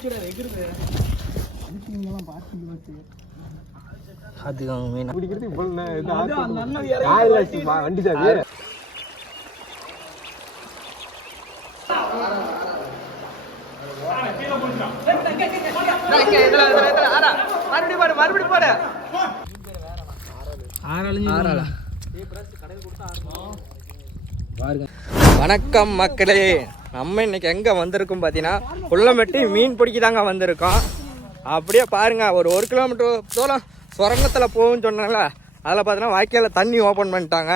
வண்டி சாவி வணக்கம் மக்களே, நம்ம இன்னைக்கு எங்க வந்திருக்கோம் பார்த்தீங்கன்னா புள்ளம்பட்டி மீன் பிடிக்க தாங்க வந்திருக்கோம். அப்படியே பாருங்க, ஒரு கிலோமீட்டர் தூரம் சுரங்கத்தில் போகும்னு சொன்னால அதில் பார்த்தீங்கன்னா வாய்க்கால தண்ணி ஓப்பன் பண்ணிட்டாங்க.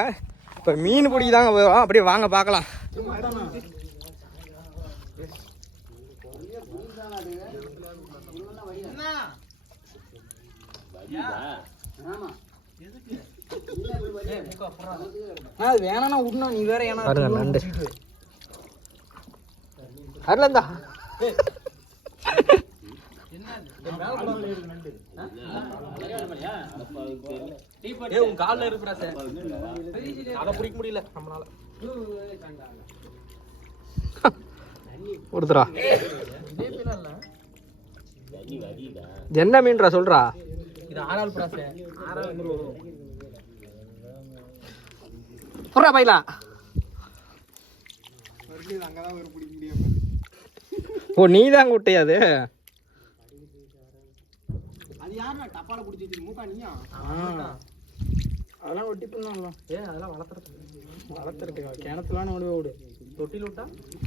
இப்போ மீன் பிடிக்க தாங்க போகிறோம். அப்படியே வாங்க பார்க்கலாம். வேணா விடணும், நீ வேற நண்டு அதுலந்தா கால இருக்கிற அதை பிடிக்க முடியல நம்மளால. கொடுத்துறா என்ன மீன்றா சொல்றா? இது ஆறால் பிராச புறா பைலா. ஓ நீ தான் கூட்டையாது. அதெல்லாம் ஒட்டி பண்ணலாம். அதெல்லாம் வளர்த்துருக்கு கிணத்துலாம் விடு விடு. தொட்டில் விட்டா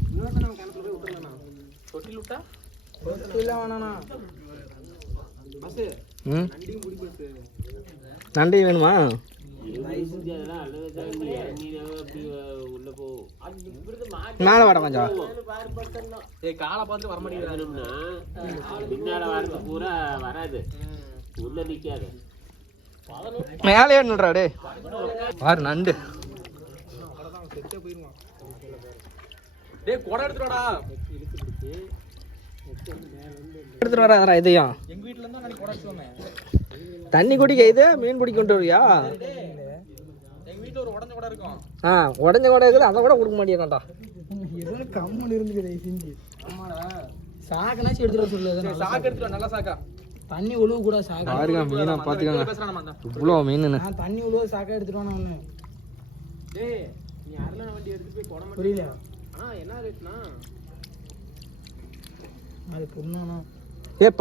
இன்னொரு நம்ம கிணத்துல போய் விட்டுருங்கண்ணா. தொட்டில் விட்டா இல்லை வேணாண்ணா. நண்டி வேணுமா? மேல வாட கொஞ்சம் காலை பார்த்து வர மாட்டேங்குது. பூரா வராது, உள்ள நிக்காது. மேலே நின்றாடே பாரு நண்டு. எடுத்துட்டு வராதரா இதையும். எங்க வீட்டுல இருந்தா நான் கொடை சொன்னேன். தண்ணி குடிக்க இது மீன் பிடிக்க கொண்டு வரியா? எங்க வீட்டுல ஒரு உடஞ்ச கொடை இருக்கும். உடஞ்ச கொடை இருக்குது, அதை கூட கொடுக்க மாட்டேங்காண்டா. ஏதோ கம்மல் இருந்துக்குது செஞ்சு. ஆமாடா, சாக்கனாச்சும் எடுத்துட்டு வர சொல்லு. சாக்கு எடுத்துட்டு நல்ல சாக்கா. தண்ணி உழுவ கூட சாக்கா. பாருங்க மீனா பாத்துக்கங்க. இவ்வளோ மீன். நான் தண்ணி உழுவ சாக்கா எடுத்துட்டு வானே ஒண்ணு. டேய் நீ அரளன வண்டி எடுத்து போய் கொடை மட்டும். புரியல. என்ன ரேட்னா? அது பொண்ணானா?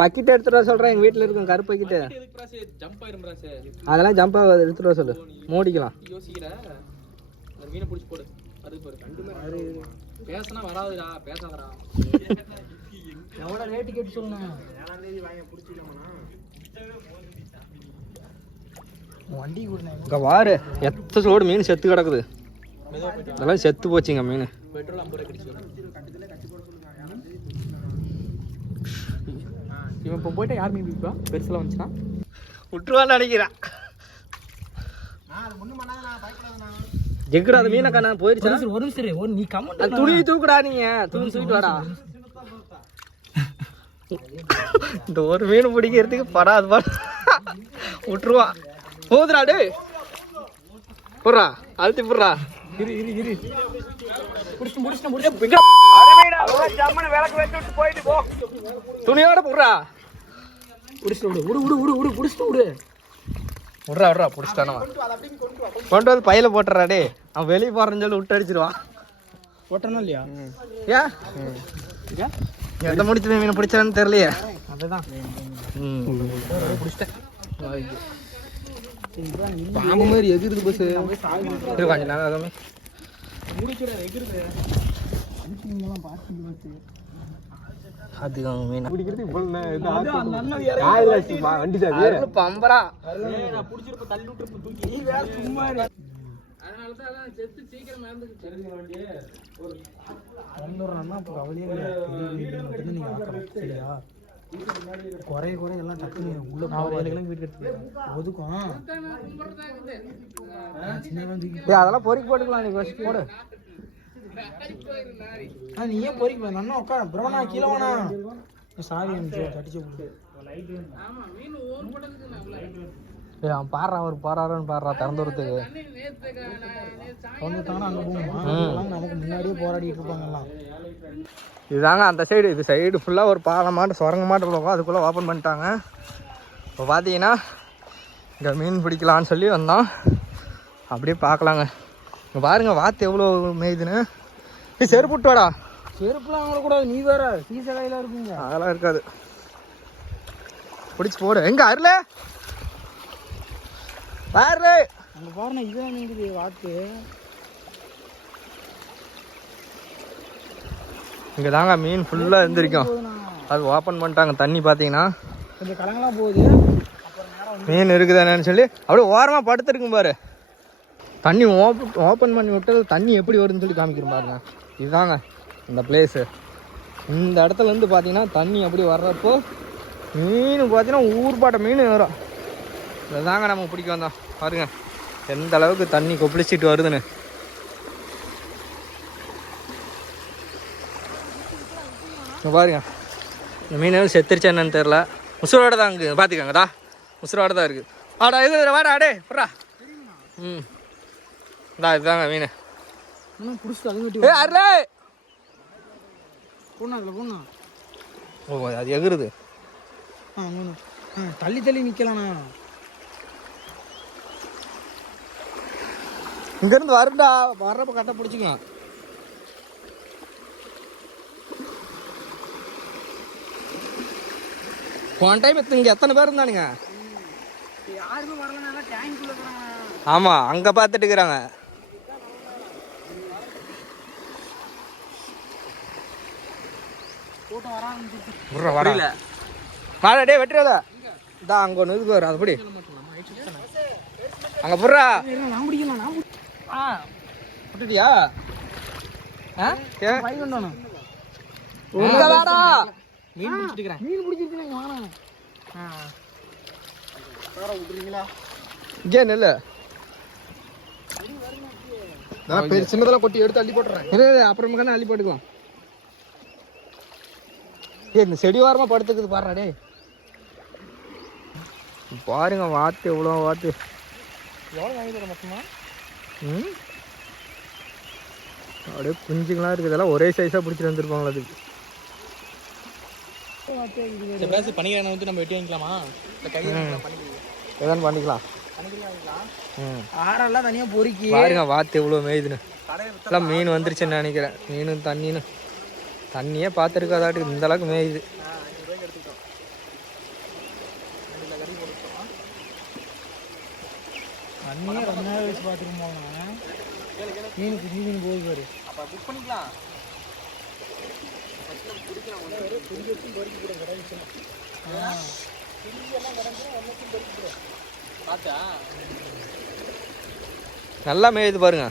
பக்கெட் எடுத்துட்டு வர சொல்றேன். எங்க வீட்டுல இருக்கும் கருப்பு பக்கெட். ஜம்ப் ஆயிரும் பிராஸ். அதெல்லாம் ஜம்ப் ஆகாது, எடுத்துட்டு வர சொல்லு. மோடிக்கலாம். யோசிக்கிற அந்த மீனை பிடிச்சி போடு. அது பாரு கண்டு மாதிரி பேசனா வராதுடா. பேசாதடா. எவ்வளவு ரேட் கேட்டு சொல்லுங்க. 7ஆம் தேதி வாங்க பிடிச்சிக்கலாமா? வண்டி கூடனே இங்க வாரு, எத்த சோடு மீன் செத்து கிடக்குது. அதெல்லாம் செத்து போச்சுங்க மீன். பெட்ரோல் 50 ரூபாய் கிடைச்சு. இவன் இப்போ போயிட்டா யார் மீன் பிடிப்பா? பெருசுலாம் வந்துச்சுன்னா விட்டுருவான்னு நினைக்கிறேன். எங்கடா அந்த மீனை காணா போயிருச்சா? ஒரு நிமிஷம் நீ கம்ம துணி தூக்குடா. நீங்க துணி தூக்கிட்டு வாடா. இந்த ஒரு மீன் பிடிக்கிறதுக்கு படாது பாடு. விட்டுருவா போதுடா. டே போடுறா, அழுத்தி போடுறா. துணியோட போடுறா. விடுறா புடிச்சிட்டானா கொண்டு வந்து பையில போட்டுறா. டே அவன் வெளியே போறேன்னு சொல்லி விட்டு அடிச்சிருவான். போட்டனா இல்லையா? ஏன் எந்த முடிச்சு மீன் பிடிச்சான்னு தெரியலையே. அதுதான் பிடிச்சிட்டேன். பாம்பு மாதிரி எகிருது பஸ். கொஞ்சம் நேரம் அதுதான் மீன் பிடிக்கிறது. வண்டி சாவி பம்பரா தள்ளி விட்டு தூக்கி சும்மா. அதனாலதான் செத்து சீக்கிரம் குறைய எல்லாம் டக்குனு உள்ள வேலைக்கெல்லாம் வீட்டு எடுத்து ஒதுக்கும். அதெல்லாம் பொறிக்கு போட்டுக்கலாம். நீ போடு. நீ ஏன் பொறிக்க நல்லா உட்கார ப்ரோனா கீழே வேணா. சாவி தடிச்சு அவன் பாடுறா அவர் பாடுறாருன்னு பாடுறா திறந்துறதுக்கு வந்துட்டாங்கன்னா அங்கே போகணுமா நமக்கு முன்னாடியே போராடிட்டு இருப்பாங்கலாம். இதுதாங்க அந்த சைடு, இது சைடு ஃபுல்லாக ஒரு பாலமாட்டு சுரங்க மாட்டு போகும், அதுக்குள்ளே ஓப்பன் பண்ணிட்டாங்க. இப்போ பார்த்தீங்கன்னா இங்கே மீன் பிடிக்கலான்னு சொல்லி வந்தோம், அப்படியே பார்க்கலாங்க. இங்கே பாருங்கள் வாத்து எவ்வளோ மேய்துன்னு. நீ செருப்பு விட்டுவாடா. செருப்புலாம் வாங்கக்கூடாது, நீ வேற சீச கையில் இருப்பீங்க. அதெல்லாம் இருக்காது, பிடிச்சி போடு. எங்கே அருள் பாரு அங்கே பாருண்ணா, இதுதான் நீங்குது வாத்து. இங்கே தாங்க மீன் ஃபுல்லாக இருந்திருக்கும், அது ஓப்பன் பண்ணிட்டாங்க. தண்ணி பார்த்தீங்கன்னா கொஞ்சம் கலங்கலாம் போகுது. மீன் இருக்குதானேன்னு சொல்லி அப்படியே ஓரமாக படுத்துருக்கும் பாரு. தண்ணி ஓப்பன் பண்ணி விட்டது தண்ணி எப்படி வருதுன்னு சொல்லி காமிக்கிறோம் பாருங்க. இதுதாங்க இந்த பிளேஸு. இந்த இடத்துல இருந்து பார்த்தீங்கன்னா தண்ணி அப்படி வர்றப்போ மீன் பார்த்தீங்கன்னா ஊர்பாட்ட மீன் வரும். இதுதாங்க நம்ம பிடிக்க வந்தோம். பாருங்க எந்த அளவுக்கு தண்ணி கொப்பளிச்சிட்டு வருதுன்னு. பாருங்க இந்த மீன் செத்துருச்சா என்னன்னு தெரில. முசுரோட தான் இங்கே பார்த்துக்கங்கடா, முசுரோட தான் இருக்குது. ஆடா இது வாடா அடே புறா. இதுதாங்க மீன். ஏ அருளே போனா அதில் போனா. ஓ அது எகுருது. தள்ளி தள்ளி நிற்கலாண்ணா. இங்கேருந்து வருண்டா, வர்றப்ப கரெக்டாக பிடிச்சிக்கலாம். போன டைம் இங்கே எத்தனை பேர் இருந்தானுங்க? யாருமே வரலன்னா டேங்க்குள்ள இருக்கிறாங்க. ஆமாம் அங்கே பார்த்துட்டு இருக்கிறாங்க. வரல வாடா டே வெட்டுறதா இதான் அங்கே ஒன்று இதுக்கு வரும், அது படி அங்கே புடுறா. நான் பிடிக்கலாம், நான் விட்டுட்டியா? மீன் பிடிச்சிட்டு மீன் பிடிச்சிருக்கீங்க. விட்டுறீங்களா? இங்கே நெல் சின்னதெல்லாம் கொட்டி எடுத்து அள்ளி போட்டுறேன். இல்லை அப்புறமே அள்ளி போட்டுக்கலாம். இந்த செடி வாரமாக படுத்துக்குது பாருடா டே. பாருங்க வாத்து எவ்வளோ வாத்து. எவ்வளோ வாங்கிட்டு மொத்தமா? அப்படியே குஞ்சுங்களாம் இருக்குது. இதெல்லாம் ஒரே சைஸாக பிடிச்சிட்டு வந்துருப்பாங்களா அதுக்கு. பனிக்கிழமை வந்து நம்ம வெட்டி வாங்கிக்கலாமா? எதாவது பண்ணிக்கலாம். ஆறெல்லாம் தனியாக பொறுக்கி பாருங்க வாத்து எவ்வளோ மேய்துன்னு. எல்லாம் மீன் வந்துருச்சுன்னு நினைக்கிறேன். மீனும் தண்ணின்னு தண்ணியே பார்த்துருக்காதாட்டு இந்த அளவுக்கு மேயுது. தண்ணியே ரொம்ப நேரம் வச்சு பார்த்துட்டு போங்க. மீன் குஞ்சு மீன் போகுது பாரு. அப்போ புக் பண்ணிக்கலாம். நல்லா மேயுது பாருங்க.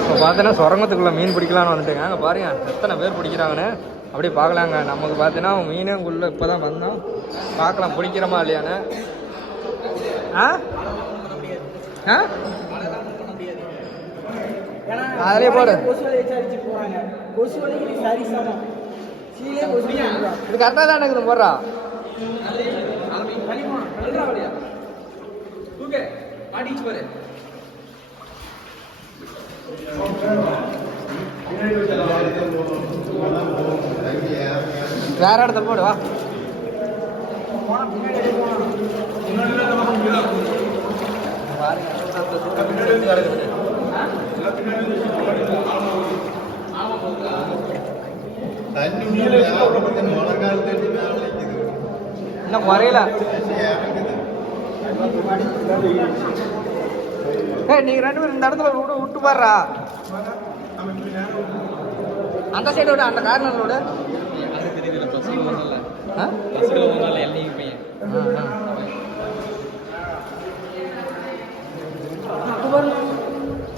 இப்போ பார்த்தீங்கன்னா சுரங்கத்துக்குள்ளே மீன் பிடிக்கலான்னு வந்துட்டுங்க. அங்கே பாருங்க எத்தனை பேர் பிடிக்கிறாங்கன்னு அப்படியே பார்க்கலாங்க. நமக்கு பார்த்தீங்கன்னா மீன் உள்ள இப்போ தான் வந்தோம், பார்க்கலாம் பிடிக்கிறோமா இல்லையான்னு. அதிலே போடு. இது கரெக்டாக தான் எனக்கு போடுறா. வேற இடத்துல போடு வா. இன்னும் குறையல. நீங்க ரெண்டு பேரும் இந்த இடத்துல விட்டு பாடுறா. அந்த சைடு விட, அந்த கார்னர் விட.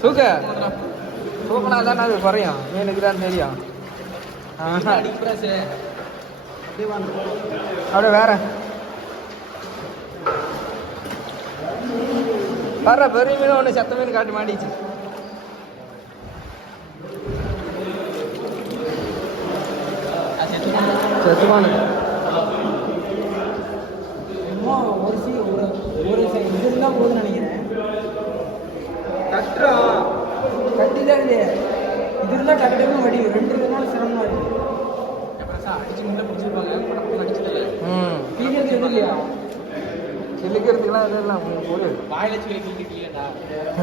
தூக்க தூக்கினா தானே அது குறையும். மீனுக்கு தான் தெரியும். அப்படியே வேற வர்ற பெரிய மீன் ஒன்று செத்த மீன் காட்டி மாட்டிச்சு. செத்துமானு ஒரு இது இருந்தால் போதுன்னு நினைக்கிறேன். கஷ்டம் கட்டி தான் இல்லையே, இது இருந்தால் டக்குன்னு வடி 2 இருந்தாலும் சிரமமாக இருக்குது. அப்புறம் சார் அடிச்சு முன்னே பிடிச்சிருப்பாங்க, படம் அடிச்சதில்லை. கிளிக்கிறது எதுவும் இல்லையா? கிளிக்கிறதுக்குலாம் எதுவும் இல்லை. போடு வாயில வச்சு கிளிக்கலடா.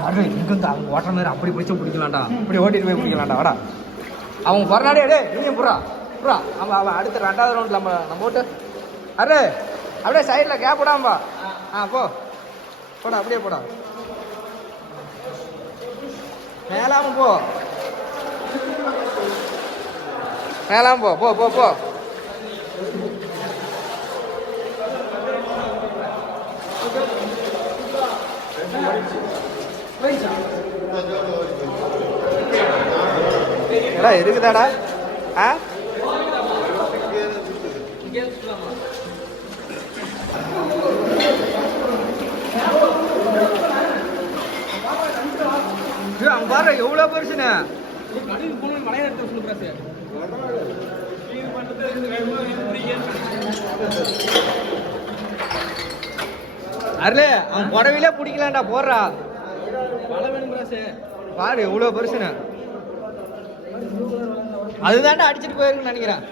அடே இங்கே வந்து அவங்க ஓட்டுற மாதிரி அப்படி பிடிச்சி பிடிக்கலாம்டா, இப்படி ஓட்டிட்டு போய் பிடிக்கலாம்டா. வாடா அவங்க போறாடே. டே நீயும் புறா புறா. அவன் அடுத்த 2வது ரவுண்டில் நம்ம போட்டு அரே அப்படியே சைடில் கேப் விடாம்பா. போடா அப்படியே போடா. மேலாம போ, மேலாம போ போ போ போ. எடா இருக்குதாடா? அவன் பாரு எவ்வளோ பெருசுன்னு. அருளே அவன் புடவையிலே பிடிக்கலான்டா. போடுறா பாரு எவ்வளோ பெருசுன்னு. அதுதான்டா அடிச்சுட்டு போயிருக்குன்னு நினைக்கிறேன்.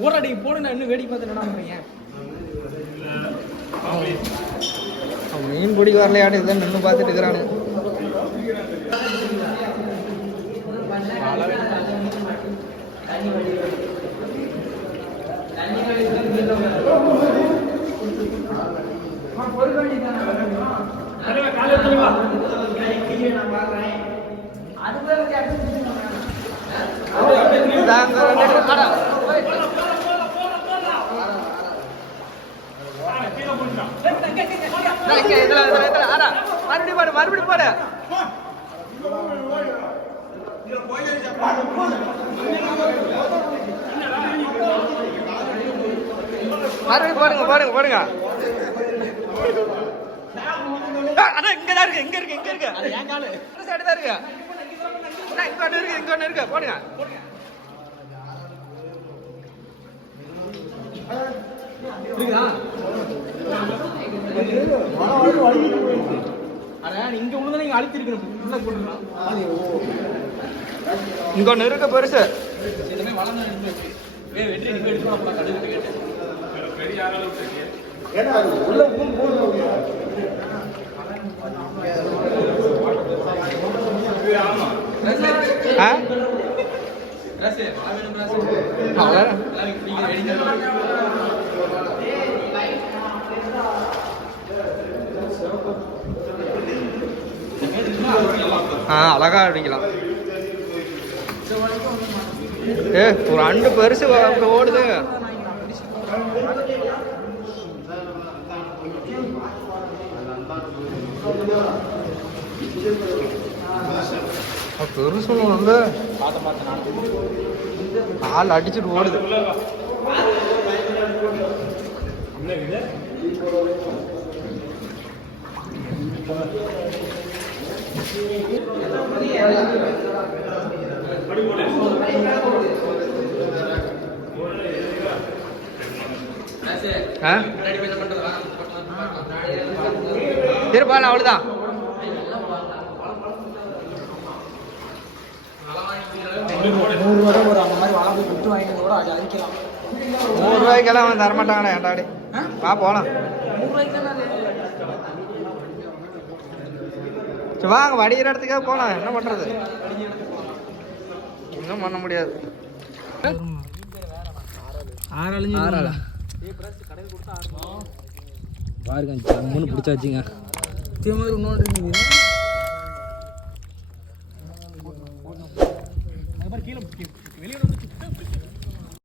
போராடி போன நான் இன்னும் வேடிக்கை பார்த்து என்ன பண்ணுறீங்க? அவன் மீன் பிடிக்க வரலையாடு இதுதான் நின்று பார்த்துட்டு இருக்கிறானு. மறுபடியும் போடு. மறுபடியும் போடுங்க போடுங்க போடுங்க. அதான் இங்கதான் இருக்கு, இங்க இருக்கு, இங்க இருக்கு. அது ஏன் காலு சைடு தான் இருக்கு. இங்க ஒண்ணு இருக்கு, இங்க ஒண்ணு இருக்கு. போடுங்க. இங்க ஒண்ணு நீங்க அழிச்சிருக்கணும். இங்க ஒண்ணு இருக்கு பெருசு. வெற்றி நீங்க எடுத்து கடுகு கேட்டேன். அழகா அடிக்கலாம். ஒரு அண்டு பெருசு ஓடுது. பெருசு வந்து ஆள் அடிச்சுட்டு ஓடுது. இருப்பான் அவ்வளவுதான். 100 ரூபாய் அந்த மாதிரி வாழை போய் விட்டு வாங்கிட்டு கூட அது அழிக்கலாம். 100 ரூபாய்க்கெல்லாம் அவன் தரமாட்டாங்கடா. ஏண்டாடி வா போலாம். 100 ரூபாய்க்கு தான் சரி வாங்க, வடிகிற இடத்துக்காக போகலாம். என்ன பண்ணுறது, இன்னும் பண்ண முடியாது. பாருங்க 3 பிடிச்சாச்சுங்க. இதே மாதிரி இன்னொன்று